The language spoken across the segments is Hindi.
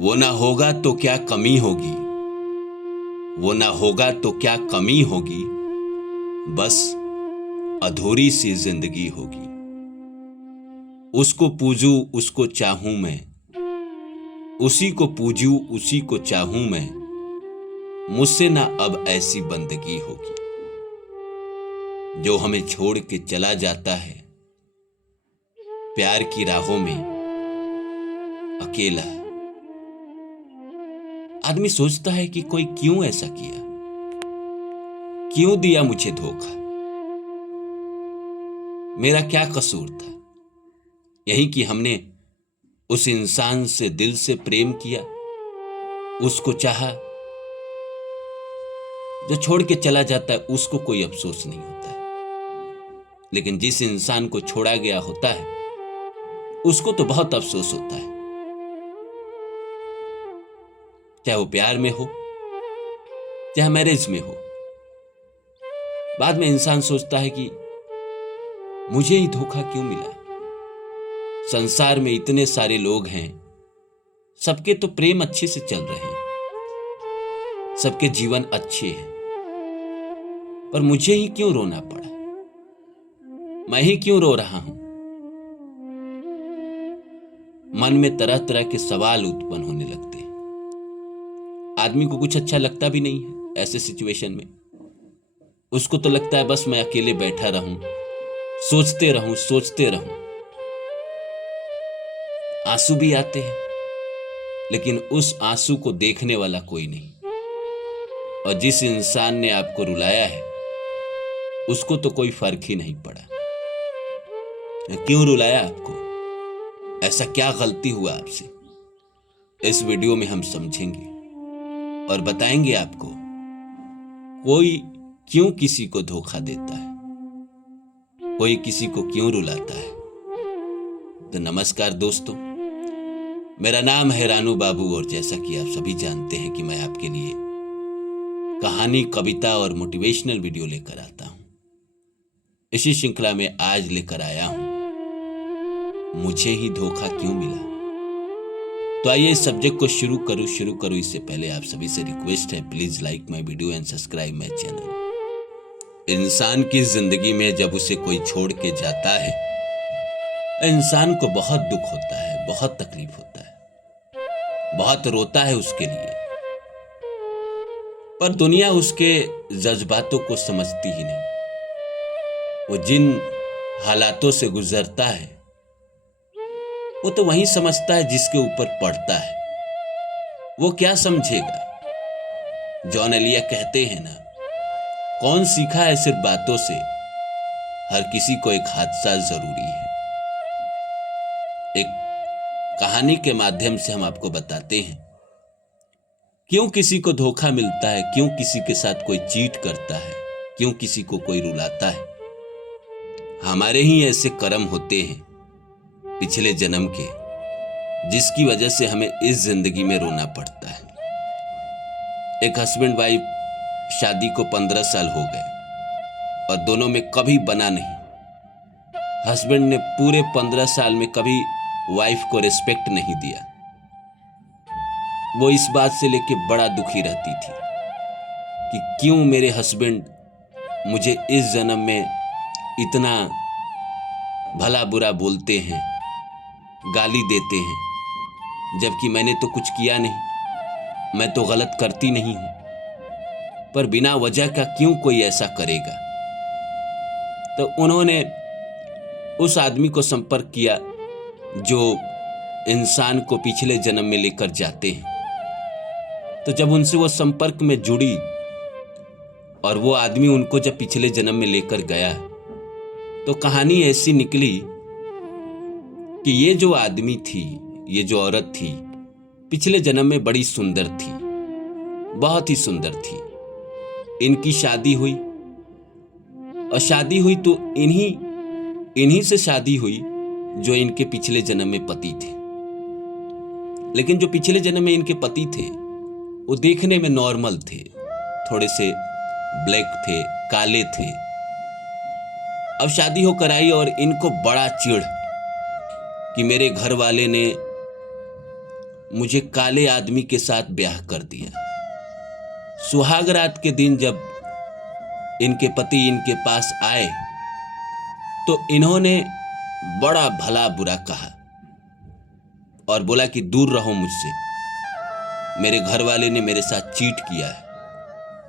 वो ना होगा तो क्या कमी होगी, वो ना होगा तो क्या कमी होगी, बस अधूरी सी जिंदगी होगी। उसको पूजूं उसको चाहूं मैं, उसी को पूजूं उसी को चाहूं मैं, मुझसे ना अब ऐसी बंदगी होगी। जो हमें छोड़ के चला जाता है प्यार की राहों में अकेला। आदमी सोचता है कि कोई क्यों ऐसा किया, क्यों दिया मुझे धोखा, मेरा क्या कसूर था। यही कि हमने उस इंसान से दिल से प्रेम किया, उसको चाहा। जो छोड़ के चला जाता है उसको कोई अफसोस नहीं होता है, लेकिन जिस इंसान को छोड़ा गया होता है उसको तो बहुत अफसोस होता है। चाहे वो प्यार में हो, चाहे मैरिज में हो। बाद में इंसान सोचता है कि मुझे ही धोखा क्यों मिला। संसार में इतने सारे लोग हैं, सबके तो प्रेम अच्छे से चल रहे हैं, सबके जीवन अच्छे हैं, पर मुझे ही क्यों रोना पड़ा, मैं ही क्यों रो रहा हूं। मन में तरह तरह के सवाल उत्पन्न होने लगते हैं। आदमी को कुछ अच्छा लगता भी नहीं है ऐसे सिचुएशन में। उसको तो लगता है बस मैं अकेले बैठा रहूं, सोचते रहूं सोचते रहूं। आंसू भी आते हैं, लेकिन उस आंसू को देखने वाला कोई नहीं। और जिस इंसान ने आपको रुलाया है उसको तो कोई फर्क ही नहीं पड़ा। क्यों रुलाया आपको, ऐसा क्या गलती हुआ आपसे, इस वीडियो में हम समझेंगे और बताएंगे आपको कोई क्यों किसी को धोखा देता है, कोई किसी को क्यों रुलाता है। तो नमस्कार दोस्तों, मेरा नाम है रानू बाबू और जैसा कि आप सभी जानते हैं कि मैं आपके लिए कहानी, कविता और मोटिवेशनल वीडियो लेकर आता हूं। इसी श्रृंखला में आज लेकर आया हूं मुझे ही धोखा क्यों मिला। तो आइए इस सब्जेक्ट को शुरू करूं। इससे पहले आप सभी से रिक्वेस्ट है, please like my video and subscribe my channel. इंसान की जिंदगी में जब उसे कोई छोड़ के जाता है, इंसान को बहुत दुख होता है, बहुत तकलीफ होता है, बहुत रोता है उसके लिए। पर दुनिया उसके जज्बातों को समझती ही नहीं। वो जिन हालातों से गुजरता है वो तो वही समझता है जिसके ऊपर पड़ता है। वो क्या समझेगा। जॉन एलिया कहते हैं ना, कौन सीखा है सिर्फ बातों से, हर किसी को एक हादसा जरूरी है। एक कहानी के माध्यम से हम आपको बताते हैं क्यों किसी को धोखा मिलता है, क्यों किसी के साथ कोई चीट करता है, क्यों किसी को कोई रुलाता है। हमारे ही ऐसे कर्म होते हैं पिछले जन्म के, जिसकी वजह से हमें इस जिंदगी में रोना पड़ता है। एक हस्बैंड वाइफ शादी को 15 साल हो गए और दोनों में कभी बना नहीं। हस्बैंड ने पूरे 15 साल में कभी वाइफ को रिस्पेक्ट नहीं दिया। वो इस बात से लेके बड़ा दुखी रहती थी कि क्यों मेरे हस्बैंड मुझे इस जन्म में इतना भला बुरा बोलते हैं, गाली देते हैं, जबकि मैंने तो कुछ किया नहीं, मैं तो गलत करती नहीं हूं। पर बिना वजह का क्यों कोई ऐसा करेगा। तो उन्होंने उस आदमी को संपर्क किया जो इंसान को पिछले जन्म में लेकर जाते हैं। तो जब उनसे वो संपर्क में जुड़ी और वो आदमी उनको जब पिछले जन्म में लेकर गया, तो कहानी ऐसी निकली कि ये जो आदमी थी, ये जो औरत थी, पिछले जन्म में बड़ी सुंदर थी, बहुत ही सुंदर थी। इनकी शादी हुई और शादी हुई तो इन्हीं से शादी हुई जो इनके पिछले जन्म में पति थे। लेकिन जो पिछले जन्म में इनके पति थे वो देखने में नॉर्मल थे, थोड़े से ब्लैक थे, काले थे। अब शादी होकर आई और इनको बड़ा चिढ़ कि मेरे घर वाले ने मुझे काले आदमी के साथ ब्याह कर दिया। सुहाग रात के दिन जब इनके पति इनके पास आए तो इन्होंने बड़ा भला बुरा कहा और बोला कि दूर रहो मुझसे, मेरे घर वाले ने मेरे साथ चीट किया है,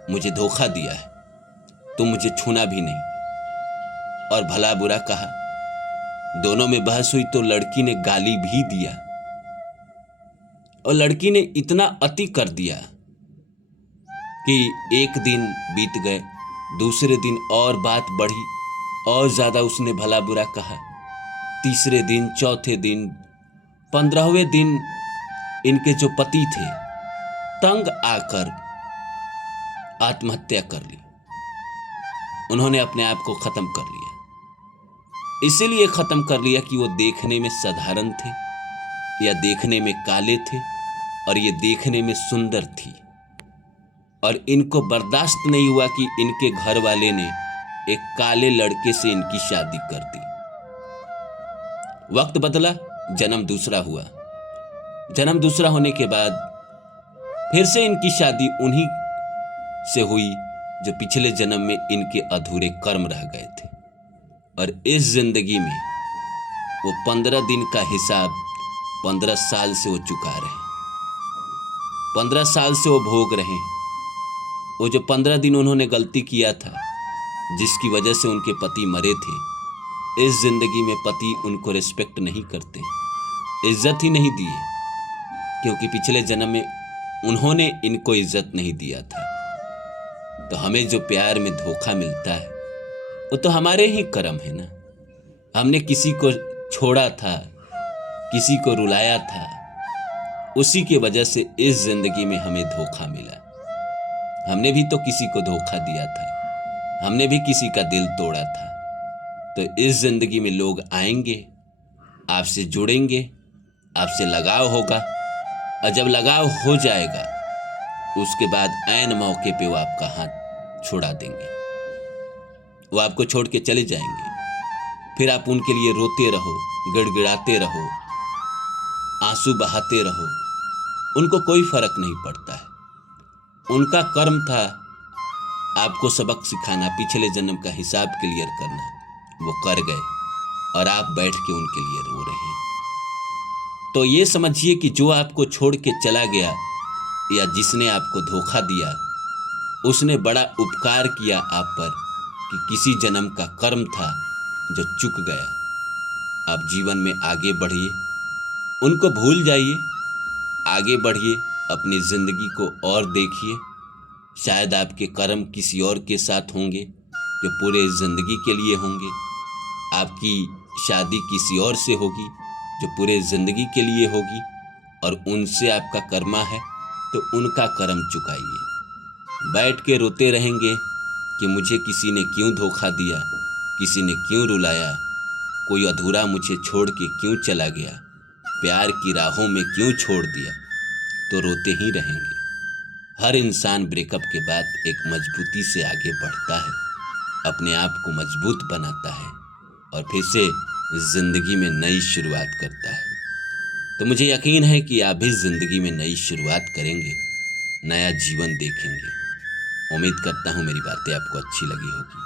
मुझे धोखा दिया है, तुम मुझे छूना भी नहीं, और भला बुरा कहा। दोनों में बहस हुई तो लड़की ने गाली भी दिया और लड़की ने इतना अति कर दिया कि एक दिन बीत गए, दूसरे दिन और बात बढ़ी और ज्यादा उसने भला बुरा कहा। तीसरे दिन, चौथे दिन, 15वें दिन इनके जो पति थे तंग आकर आत्महत्या कर ली। उन्होंने अपने आप को खत्म कर लिया। इसीलिए खत्म कर लिया कि वो देखने में साधारण थे या देखने में काले थे और ये देखने में सुंदर थी, और इनको बर्दाश्त नहीं हुआ कि इनके घर वाले ने एक काले लड़के से इनकी शादी कर दी। वक्त बदला, जन्म दूसरा हुआ। जन्म दूसरा होने के बाद फिर से इनकी शादी उन्हीं से हुई जो पिछले जन्म में इनके अधूरे कर्म रह गए थे, और इस जिंदगी में वो 15 दिन का हिसाब 15 साल से वो चुका रहे हैं। 15 साल से वो भोग रहे हैं। वो जो 15 दिन उन्होंने गलती किया था, जिसकी वजह से उनके पति मरे थे, इस जिंदगी में पति उनको रिस्पेक्ट नहीं करते, इज्जत ही नहीं दिए, क्योंकि पिछले जन्म में उन्होंने इनको इज्जत नहीं दिया था। तो हमें जो प्यार में धोखा मिलता है वो तो हमारे ही कर्म है ना। हमने किसी को छोड़ा था, किसी को रुलाया था, उसी की वजह से इस जिंदगी में हमें धोखा मिला। हमने भी तो किसी को धोखा दिया था, हमने भी किसी का दिल तोड़ा था। तो इस जिंदगी में लोग आएंगे, आपसे जुड़ेंगे, आपसे लगाव होगा, और जब लगाव हो जाएगा उसके बाद ऐन मौके पे वो आपका हाथ छुड़ा देंगे, वो आपको छोड़ के चले जाएंगे। फिर आप उनके लिए रोते रहो, गिड़गिड़ाते रहो, आंसू बहाते रहो, उनको कोई फर्क नहीं पड़ता है। उनका कर्म था आपको सबक सिखाना, पिछले जन्म का हिसाब क्लियर करना, वो कर गए और आप बैठ के उनके लिए रो रहे हैं। तो ये समझिए कि जो आपको छोड़ के चला गया या जिसने आपको धोखा दिया, उसने बड़ा उपकार किया आप पर, कि किसी जन्म का कर्म था जो चुक गया। आप जीवन में आगे बढ़िए, उनको भूल जाइए, आगे बढ़िए, अपनी जिंदगी को और देखिए। शायद आपके कर्म किसी और के साथ होंगे जो पूरे जिंदगी के लिए होंगे, आपकी शादी किसी और से होगी जो पूरे जिंदगी के लिए होगी, और उनसे आपका कर्मा है तो उनका कर्म चुकाइए। बैठ के रोते रहेंगे कि मुझे किसी ने क्यों धोखा दिया, किसी ने क्यों रुलाया, कोई अधूरा मुझे छोड़ के क्यों चला गया, प्यार की राहों में क्यों छोड़ दिया, तो रोते ही रहेंगे। हर इंसान ब्रेकअप के बाद एक मजबूती से आगे बढ़ता है, अपने आप को मजबूत बनाता है और फिर से जिंदगी में नई शुरुआत करता है। तो मुझे यकीन है कि आप भी जिंदगी में नई शुरुआत करेंगे, नया जीवन देखेंगे। उम्मीद करता हूँ मेरी बातें आपको अच्छी लगी होगी।